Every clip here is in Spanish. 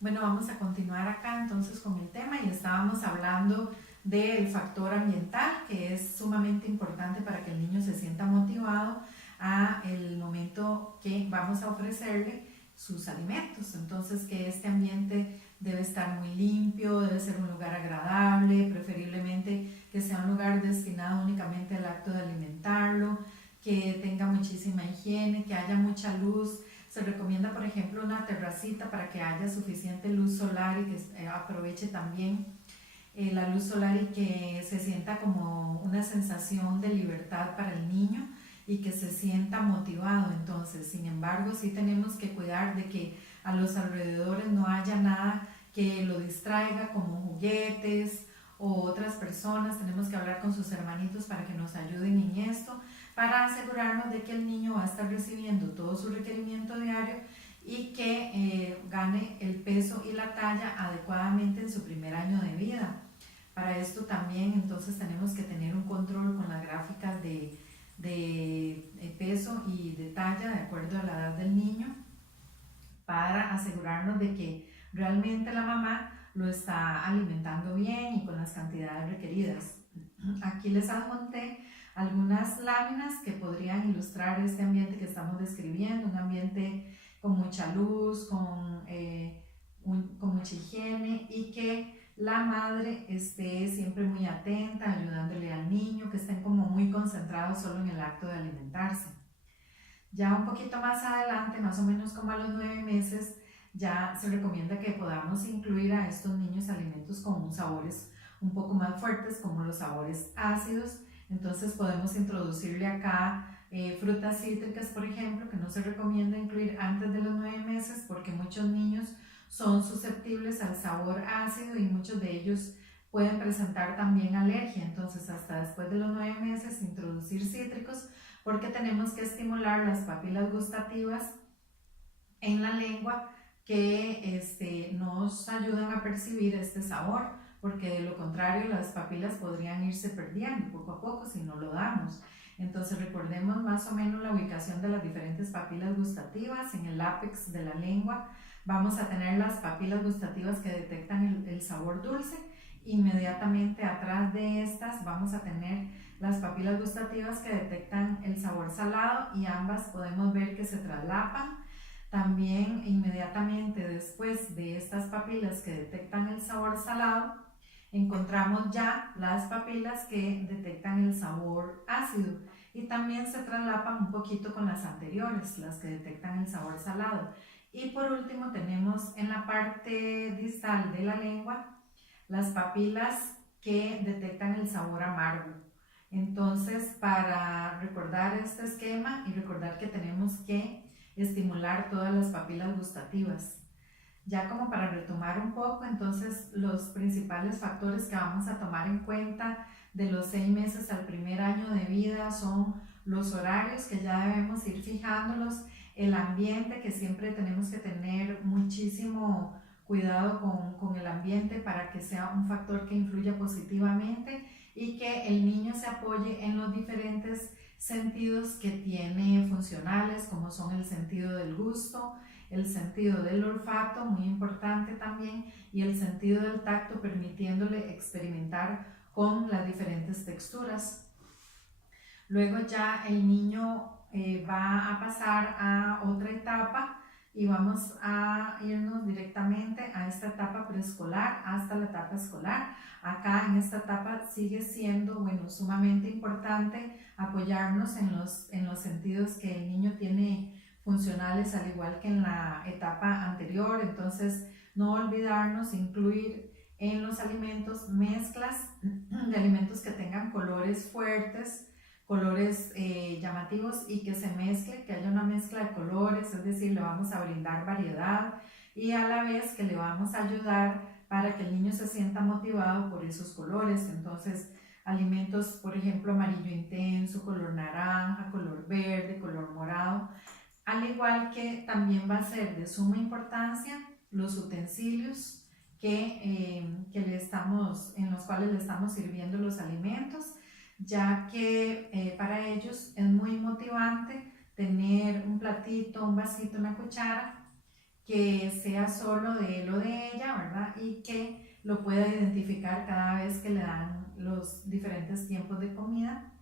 Bueno, vamos a continuar acá entonces con el tema y estábamos hablando del factor ambiental, que es sumamente importante para que el niño se sienta motivado a el momento que vamos a ofrecerle sus alimentos. Entonces, que este ambiente debe estar muy limpio, debe ser un lugar agradable, preferiblemente que sea un lugar destinado únicamente al acto de alimentarlo, que tenga muchísima higiene, que haya mucha luz. Se recomienda, por ejemplo, una terracita para que haya suficiente luz solar y que aproveche también la luz solar y que se sienta como una sensación de libertad para el niño y que se sienta motivado. Entonces, sin embargo, sí tenemos que cuidar de que a los alrededores no haya nada que lo distraiga, como juguetes o otras personas. Tenemos que hablar con sus hermanitos para que nos ayuden en esto, para asegurarnos de que el niño va a estar recibiendo todo su requerimiento diario y que gane el peso y la talla adecuadamente en su primer año de vida. Para esto también entonces tenemos que tener un control con las gráficas de peso y de talla de acuerdo a la edad del niño, para asegurarnos de que realmente la mamá lo está alimentando bien y con las cantidades requeridas. Aquí les adjunté algunas láminas que podrían ilustrar este ambiente que estamos describiendo, un ambiente con mucha luz, con mucha higiene y que la madre esté siempre muy atenta, ayudándole al niño, que estén como muy concentrados solo en el acto de alimentarse. Ya un poquito más adelante, más o menos como a los 9 meses, ya se recomienda que podamos incluir a estos niños alimentos con sabores un poco más fuertes, como los sabores ácidos. Entonces podemos introducirle acá frutas cítricas, por ejemplo, que no se recomienda incluir antes de los 9 meses porque muchos niños son susceptibles al sabor ácido y muchos de ellos pueden presentar también alergia. Entonces, hasta después de los 9 meses, introducir cítricos, porque tenemos que estimular las papilas gustativas en la lengua que nos ayudan a percibir este sabor, porque de lo contrario las papilas podrían irse perdiendo poco a poco si no lo damos. Entonces recordemos más o menos la ubicación de las diferentes papilas gustativas en el ápex de la lengua. Vamos a tener las papilas gustativas que detectan el sabor dulce. Inmediatamente atrás de estas vamos a tener las papilas gustativas que detectan el sabor salado y ambas podemos ver que se traslapan. También inmediatamente después de estas papilas que detectan el sabor salado, encontramos ya las papilas que detectan el sabor ácido y también se traslapan un poquito con las anteriores, las que detectan el sabor salado. Y por último tenemos en la parte distal de la lengua las papilas que detectan el sabor amargo. Entonces, para recordar este esquema y recordar que tenemos que estimular todas las papilas gustativas. Ya como para retomar un poco, entonces los principales factores que vamos a tomar en cuenta de los 6 meses al primer año de vida son los horarios, que ya debemos ir fijándolos, el ambiente, que siempre tenemos que tener muchísimo cuidado con el ambiente para que sea un factor que influya positivamente y que el niño se apoye en los diferentes sentidos que tiene funcionales, como son el sentido del gusto, el sentido del olfato, muy importante también, y el sentido del tacto, permitiéndole experimentar con las diferentes texturas. Luego ya el niño va a pasar a otra etapa y vamos a irnos directamente a esta etapa preescolar hasta la etapa escolar. Acá en esta etapa sigue siendo, bueno, sumamente importante apoyarnos en los sentidos que el niño tiene funcionales, al igual que en la etapa anterior. Entonces, no olvidarnos incluir en los alimentos mezclas de alimentos que tengan colores fuertes, colores llamativos y que se mezcle, que haya una mezcla de colores, es decir, le vamos a brindar variedad y a la vez que le vamos a ayudar para que el niño se sienta motivado por esos colores. Entonces, alimentos, por ejemplo, amarillo intenso, color naranja, color verde, color morado, al igual que también va a ser de suma importancia los utensilios en los cuales le estamos sirviendo los alimentos, ya que para ellos es muy motivante tener un platito, un vasito, una cuchara que sea solo de él o de ella, ¿verdad? Y que lo pueda identificar cada vez que le dan los diferentes tiempos de comida.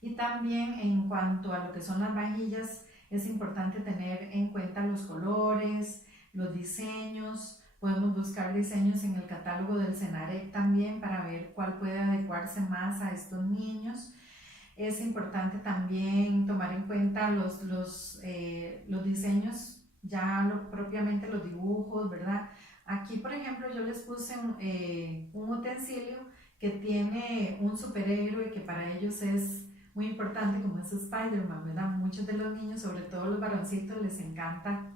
Y también en cuanto a lo que son las vajillas, es importante tener en cuenta los colores, los diseños. Podemos buscar diseños en el catálogo del Senarec también para ver cuál puede adecuarse más a estos niños. Es importante también tomar en cuenta los diseños, ya propiamente los dibujos, ¿verdad? Aquí, por ejemplo, yo les puse un utensilio que tiene un superhéroe que para ellos es muy importante, como es Spider-Man, ¿verdad? Muchos de los niños, sobre todo los varoncitos, les encanta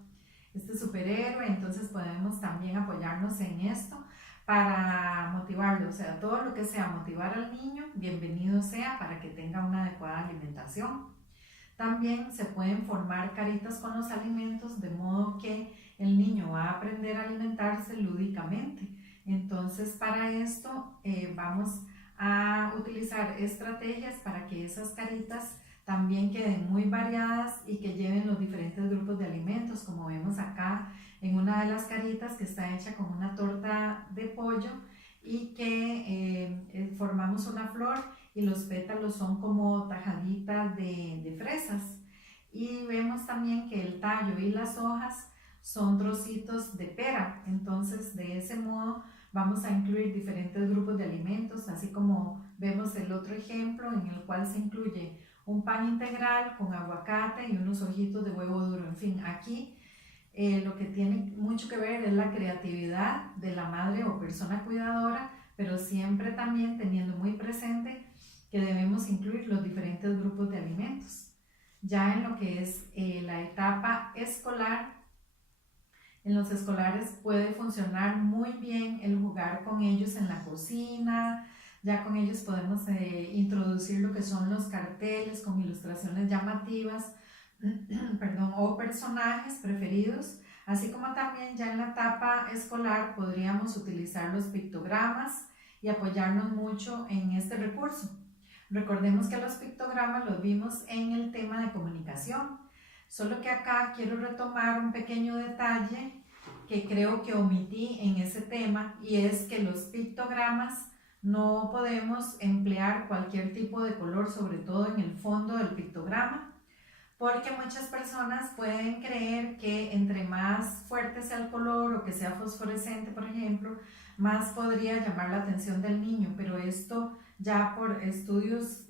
este superhéroe, entonces podemos también apoyarnos en esto para motivarlo, o sea, todo lo que sea motivar al niño, bienvenido sea para que tenga una adecuada alimentación. También se pueden formar caritas con los alimentos de modo que el niño va a aprender a alimentarse lúdicamente. Entonces, para esto vamos a utilizar estrategias para que esas caritas también queden muy variadas y que lleven los diferentes grupos de alimentos, como vemos acá en una de las caritas que está hecha con una torta de pollo y que formamos una flor y los pétalos son como tajaditas de fresas. Y vemos también que el tallo y las hojas son trocitos de pera, entonces de ese modo vamos a incluir diferentes grupos de alimentos, así como vemos el otro ejemplo en el cual se incluye un pan integral con aguacate y unos ojitos de huevo duro. En fin, aquí lo que tiene mucho que ver es la creatividad de la madre o persona cuidadora, pero siempre también teniendo muy presente que debemos incluir los diferentes grupos de alimentos. Ya en lo que es la etapa escolar, en los escolares puede funcionar muy bien el jugar con ellos en la cocina. Ya con ellos podemos introducir lo que son los carteles con ilustraciones llamativas perdón, o personajes preferidos, así como también ya en la etapa escolar podríamos utilizar los pictogramas y apoyarnos mucho en este recurso. Recordemos que los pictogramas los vimos en el tema de comunicación, solo que acá quiero retomar un pequeño detalle que creo que omití en ese tema, y es que los pictogramas no podemos emplear cualquier tipo de color, sobre todo en el fondo del pictograma, porque muchas personas pueden creer que entre más fuerte sea el color o que sea fosforescente, por ejemplo, más podría llamar la atención del niño, pero esto ya por estudios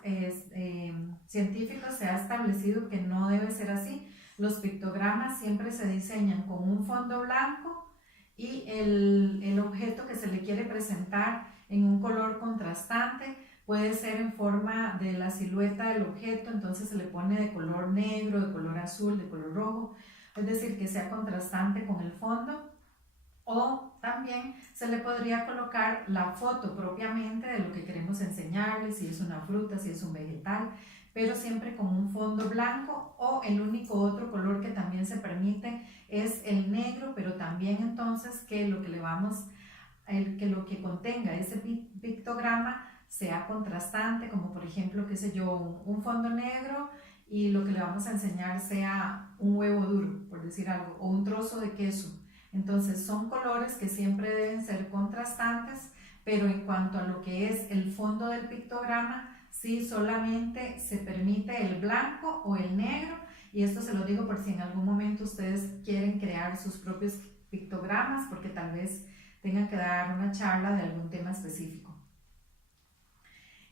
científicos se ha establecido que no debe ser así. Los pictogramas siempre se diseñan con un fondo blanco y el objeto que se le quiere presentar en un color contrastante. Puede ser en forma de la silueta del objeto, entonces se le pone de color negro, de color azul, de color rojo, es decir, que sea contrastante con el fondo. O también se le podría colocar la foto propiamente de lo que queremos enseñarles, si es una fruta, si es un vegetal, pero siempre con un fondo blanco, o el único otro color que también se permite es el negro, pero también entonces que lo que contenga ese pictograma sea contrastante, como por ejemplo, qué sé yo, un fondo negro y lo que le vamos a enseñar sea un huevo duro, por decir algo, o un trozo de queso. Entonces son colores que siempre deben ser contrastantes, pero en cuanto a lo que es el fondo del pictograma, sí solamente se permite el blanco o el negro, y esto se lo digo por si en algún momento ustedes quieren crear sus propios pictogramas, porque tal vez tengan que dar una charla de algún tema específico.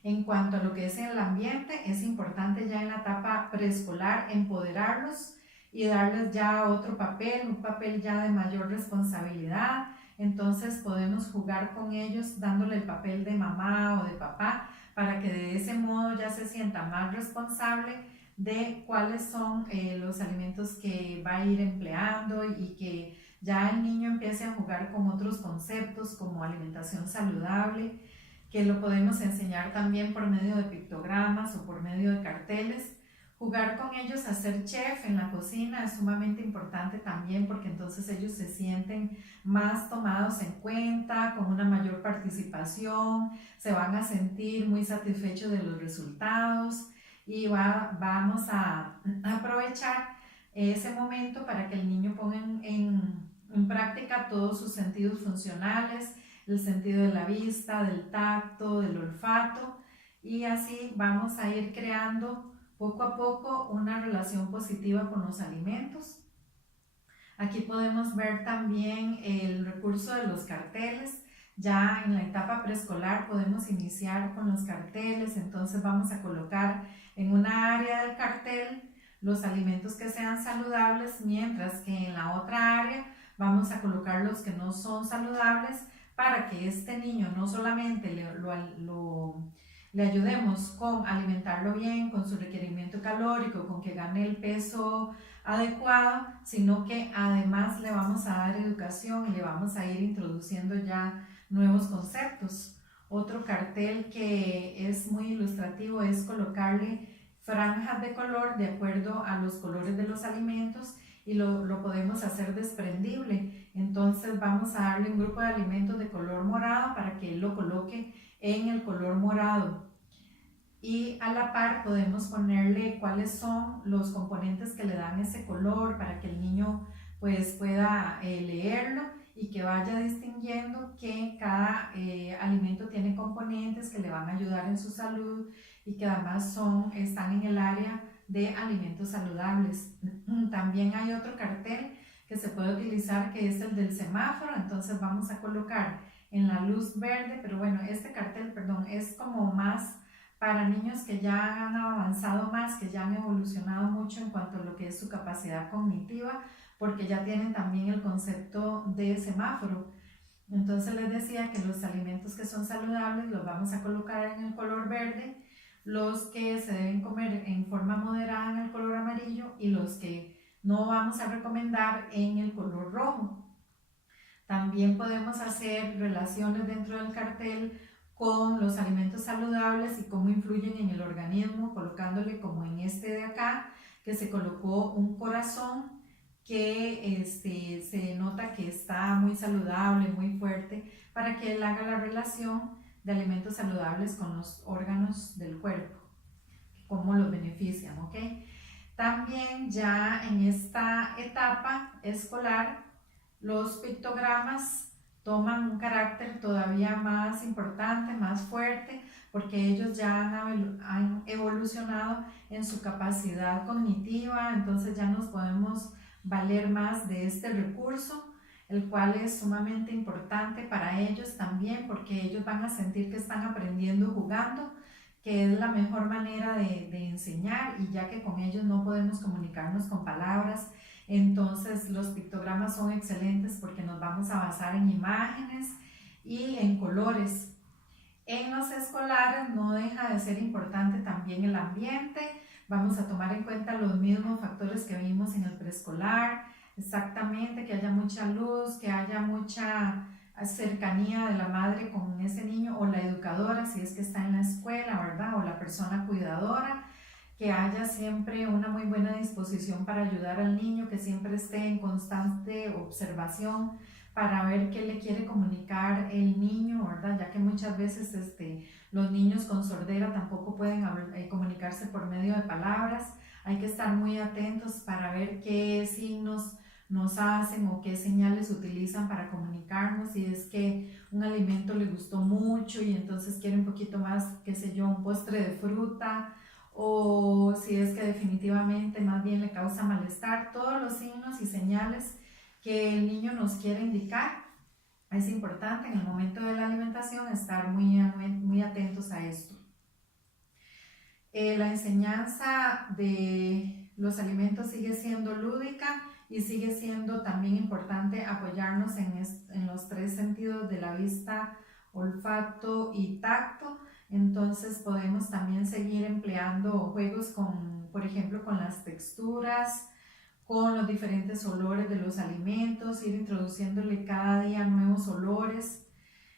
En cuanto a lo que es el ambiente, es importante ya en la etapa preescolar empoderarlos y darles ya otro papel, un papel ya de mayor responsabilidad. Entonces podemos jugar con ellos dándole el papel de mamá o de papá para que de ese modo ya se sienta más responsable de cuáles son los alimentos que va a ir empleando, y que ya el niño empiece a jugar con otros conceptos como alimentación saludable, que lo podemos enseñar también por medio de pictogramas o por medio de carteles. Jugar con ellos a ser chef en la cocina es sumamente importante también, porque entonces ellos se sienten más tomados en cuenta, con una mayor participación, se van a sentir muy satisfechos de los resultados, y vamos a aprovechar ese momento para que el niño ponga en práctica todos sus sentidos funcionales, el sentido de la vista, del tacto, del olfato, y así vamos a ir creando poco a poco una relación positiva con los alimentos. Aquí podemos ver también el recurso de los carteles. Ya en la etapa preescolar podemos iniciar con los carteles, entonces vamos a colocar en una área del cartel los alimentos que sean saludables, mientras que en la otra área vamos a colocar los que no son saludables, para que este niño no solamente le ayudemos con alimentarlo bien, con su requerimiento calórico, con que gane el peso adecuado, sino que además le vamos a dar educación y le vamos a ir introduciendo ya nuevos conceptos. Otro cartel que es muy ilustrativo es colocarle franjas de color de acuerdo a los colores de los alimentos, y lo podemos hacer desprendible. Entonces vamos a darle un grupo de alimentos de color morado para que él lo coloque en el color morado, y a la par podemos ponerle cuáles son los componentes que le dan ese color para que el niño pues pueda leerlo y que vaya distinguiendo que cada alimento tiene componentes que le van a ayudar en su salud y que además están en el área de alimentos saludables. También hay otro cartel que se puede utilizar, que es el del semáforo. Entonces vamos a colocar en la luz verde, pero bueno, este cartel, perdón, es como más para niños que ya han avanzado más, que ya han evolucionado mucho en cuanto a lo que es su capacidad cognitiva, porque ya tienen también el concepto de semáforo. Entonces les decía que los alimentos que son saludables los vamos a colocar en el color verde, los que se deben comer en forma moderada en el color amarillo, y los que no vamos a recomendar en el color rojo. También podemos hacer relaciones dentro del cartel con los alimentos saludables y cómo influyen en el organismo, colocándole como en este de acá, que se colocó un corazón que se nota que está muy saludable, muy fuerte, para que él haga la relación de alimentos saludables con los órganos del cuerpo, cómo los benefician, ¿ok? También ya en esta etapa escolar, los pictogramas toman un carácter todavía más importante, más fuerte, porque ellos ya han evolucionado en su capacidad cognitiva. Entonces ya nos podemos valer más de este recurso, el cual es sumamente importante para ellos también, porque ellos van a sentir que están aprendiendo jugando, que es la mejor manera de enseñar, y ya que con ellos no podemos comunicarnos con palabras, entonces los pictogramas son excelentes porque nos vamos a basar en imágenes y en colores. En los escolares no deja de ser importante también el ambiente. Vamos a tomar en cuenta los mismos factores que vimos en el preescolar, exactamente, que haya mucha luz, que haya mucha cercanía de la madre con ese niño, o la educadora si es que está en la escuela, ¿verdad? O la persona cuidadora, que haya siempre una muy buena disposición para ayudar al niño, que siempre esté en constante observación para ver qué le quiere comunicar el niño, ¿verdad? Ya que muchas veces los niños con sordera tampoco pueden comunicarse por medio de palabras. Hay que estar muy atentos para ver qué signos nos hacen o qué señales utilizan para comunicarnos. Si es que un alimento le gustó mucho y entonces quiere un poquito más, qué sé yo, un postre de fruta, o si es que definitivamente más bien le causa malestar. Todos los signos y señales que el niño nos quiere indicar, es importante en el momento de la alimentación estar muy atentos a esto. La enseñanza de los alimentos sigue siendo lúdica, y sigue siendo también importante apoyarnos en los tres sentidos de la vista, olfato y tacto. Entonces podemos también seguir empleando juegos por ejemplo, con las texturas, con los diferentes olores de los alimentos, ir introduciéndole cada día nuevos olores,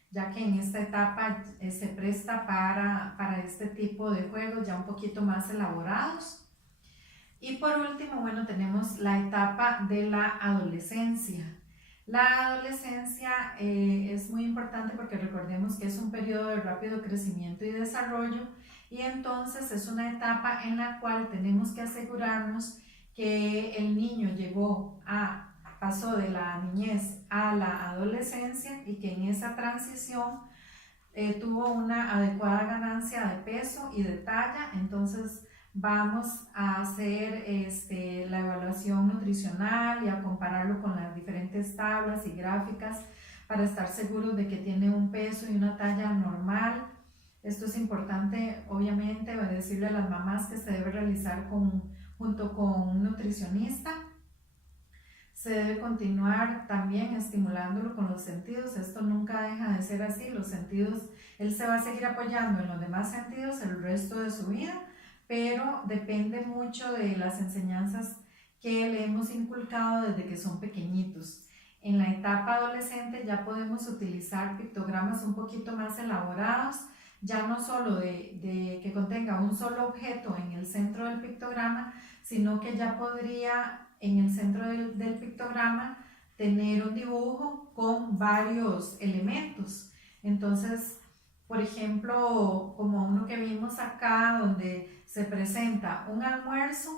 ya que en esta etapa se presta para este tipo de juegos ya un poquito más elaborados. Y por último, bueno, tenemos la etapa de la adolescencia. La adolescencia es muy importante porque recordemos que es un periodo de rápido crecimiento y desarrollo, y entonces es una etapa en la cual tenemos que asegurarnos que el niño pasó de la niñez a la adolescencia y que en esa transición tuvo una adecuada ganancia de peso y de talla. Entonces vamos a hacer la evaluación nutricional y a compararlo con las diferentes tablas y gráficas para estar seguros de que tiene un peso y una talla normal. Esto es importante, obviamente, decirle a las mamás que se debe realizar junto con un nutricionista. Se debe continuar también estimulándolo con los sentidos. Esto nunca deja de ser así. Los sentidos, él se va a seguir apoyando en los demás sentidos el resto de su vida, pero depende mucho de las enseñanzas que le hemos inculcado desde que son pequeñitos. En la etapa adolescente ya podemos utilizar pictogramas un poquito más elaborados, ya no solo de que contenga un solo objeto en el centro del pictograma, sino que ya podría en el centro del pictograma tener un dibujo con varios elementos. Entonces, por ejemplo, como uno que vimos acá, donde se presenta un almuerzo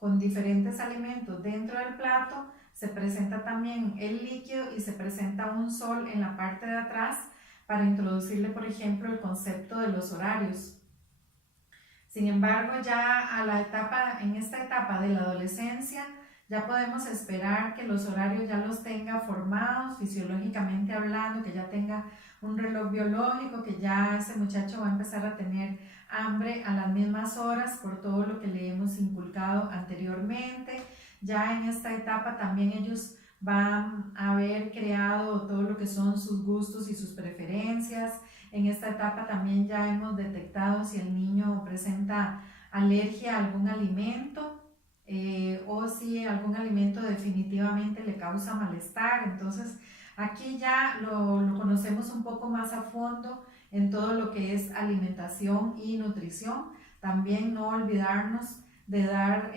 con diferentes alimentos dentro del plato, se presenta también el líquido y se presenta un sol en la parte de atrás para introducirle, por ejemplo, el concepto de los horarios. Sin embargo, ya en esta etapa de la adolescencia, ya podemos esperar que los horarios ya los tenga formados, fisiológicamente hablando, que ya tenga un reloj biológico, que ya ese muchacho va a empezar a tener hambre a las mismas horas por todo lo que le hemos inculcado anteriormente. Ya en esta etapa también ellos van a haber creado todo lo que son sus gustos y sus preferencias. En esta etapa también ya hemos detectado si el niño presenta alergia a algún alimento o si algún alimento definitivamente le causa malestar. Entonces aquí ya lo conocemos un poco más a fondo en todo lo que es alimentación y nutrición. También no olvidarnos de dar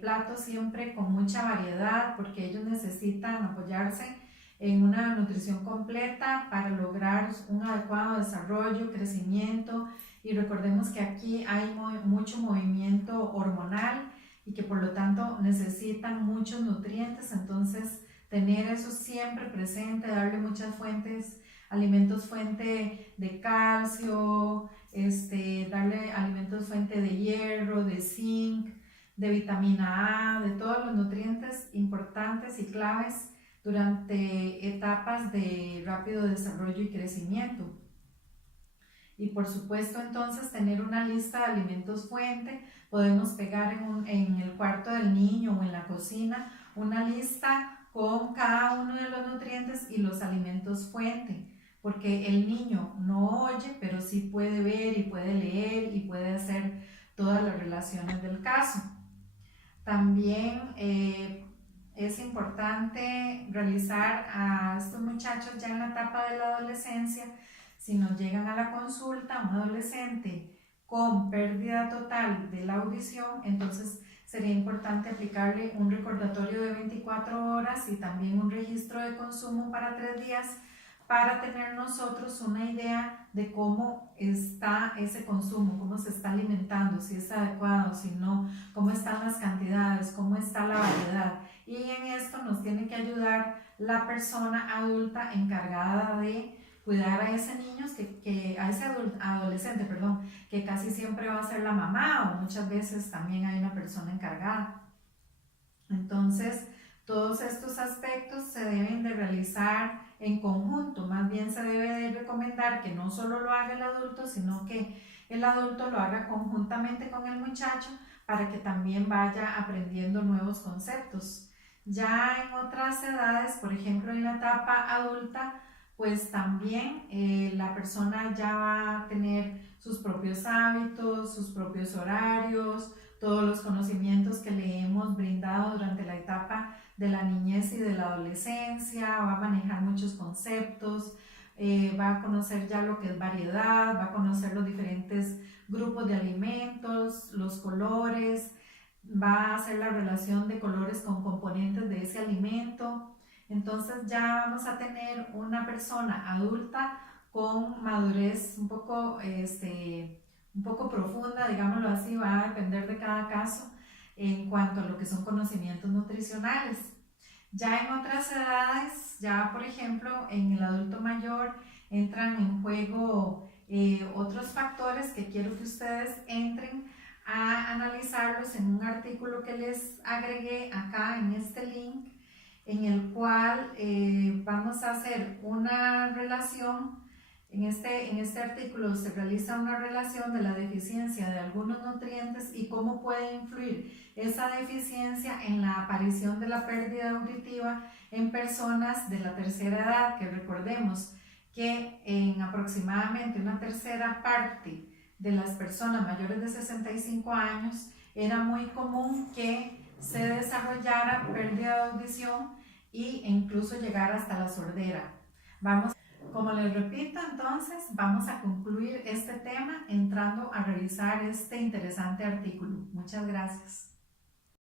platos siempre con mucha variedad, porque ellos necesitan apoyarse en una nutrición completa para lograr un adecuado desarrollo, crecimiento, y recordemos que aquí hay mucho movimiento hormonal y que por lo tanto necesitan muchos nutrientes. Entonces tener eso siempre presente, darle muchas fuentes, alimentos fuente de calcio, darle alimentos fuente de hierro, de zinc, de vitamina A, de todos los nutrientes importantes y claves durante etapas de rápido desarrollo y crecimiento. Y por supuesto, entonces, tener una lista de alimentos fuente. Podemos pegar en el cuarto del niño o en la cocina una lista con cada uno de los nutrientes y los alimentos fuente, porque el niño no oye, pero sí puede ver y puede leer y puede hacer todas las relaciones del caso. También es importante realizar a estos muchachos ya en la etapa de la adolescencia. Si nos llegan a la consulta un adolescente con pérdida total de la audición, entonces sería importante aplicarle un recordatorio de 24 horas y también un registro de consumo para 3 días para tener nosotros una idea de cómo está ese consumo, cómo se está alimentando, si es adecuado, si no, cómo están las cantidades, cómo está la variedad. Y en esto nos tiene que ayudar la persona adulta encargada de cuidar a ese niño, a ese adolescente, que casi siempre va a ser la mamá o muchas veces también hay una persona encargada. Entonces, todos estos aspectos se deben de realizar en conjunto. Más bien se debe de recomendar que no solo lo haga el adulto, sino que el adulto lo haga conjuntamente con el muchacho para que también vaya aprendiendo nuevos conceptos. Ya en otras edades, por ejemplo en la etapa adulta, pues también la persona ya va a tener sus propios hábitos, sus propios horarios, todos los conocimientos que le hemos brindado durante la etapa de la niñez y de la adolescencia, va a manejar muchos conceptos, va a conocer ya lo que es variedad, va a conocer los diferentes grupos de alimentos, los colores, va a hacer la relación de colores con componentes de ese alimento. Entonces ya vamos a tener una persona adulta con madurez un poco profunda, digámoslo así, va a depender de cada caso, en cuanto a lo que son conocimientos nutricionales. Ya en otras edades, ya por ejemplo en el adulto mayor, entran en juego otros factores que quiero que ustedes entren a analizarlos en un artículo que les agregué acá en este link, en el cual vamos a hacer una relación. En este artículo se realiza una relación de la deficiencia de algunos nutrientes y cómo puede influir esa deficiencia en la aparición de la pérdida auditiva en personas de la tercera edad, que recordemos que en aproximadamente una tercera parte de las personas mayores de 65 años era muy común que se desarrollara pérdida de audición e incluso llegar hasta la sordera. Como les repito, entonces vamos a concluir este tema entrando a revisar este interesante artículo. Muchas gracias.